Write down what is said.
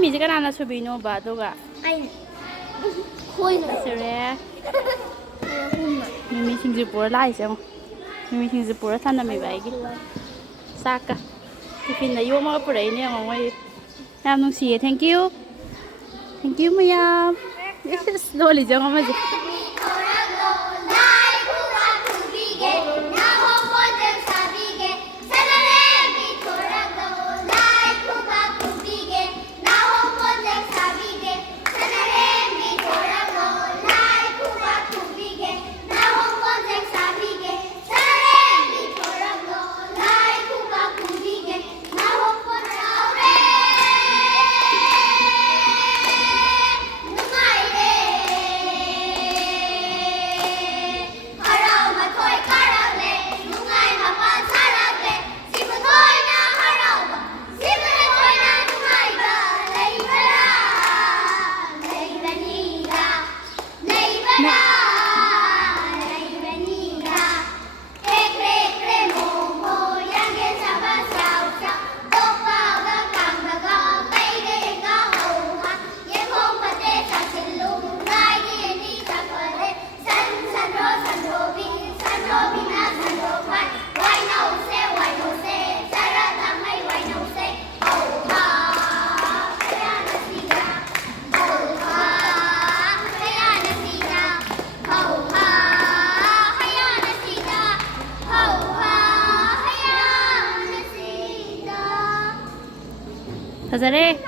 ꯃꯤꯁꯦ ꯀꯅꯥꯅ ꯁꯣꯏꯕꯤꯅꯣꯕ ꯑꯗꯨꯒ ꯑꯩꯅ ꯈꯣꯏꯅ ꯁꯨꯔꯦ ꯑꯍꯨꯝꯅ ꯃꯤꯃꯤꯁꯤꯡꯁꯨ ꯄꯨꯔ ꯂꯥꯛꯏꯁꯦ ꯑꯃꯨꯛ ꯃꯤꯃꯤꯁꯤꯡꯁꯨ ꯄꯨꯔ ꯊꯥꯟꯅꯝꯃꯤꯕ ꯑꯩꯒꯤ ꯆꯥꯛꯀ ꯇꯤꯐꯤꯟꯗ ꯌꯣꯝꯃꯒ ꯄꯨꯔꯛꯏꯅꯦ ꯌꯦꯡꯉꯣ ꯃꯣꯏ ꯌꯥꯝ ꯅꯨꯡꯁꯤꯌꯦ ꯊꯦꯡꯀ꯭ꯌꯨ ꯃꯌꯥꯝ ꯏꯁ ꯂꯣꯜꯂꯤꯁꯦ ꯌꯦꯡꯉꯣ ꯑꯃꯁꯦ फजरे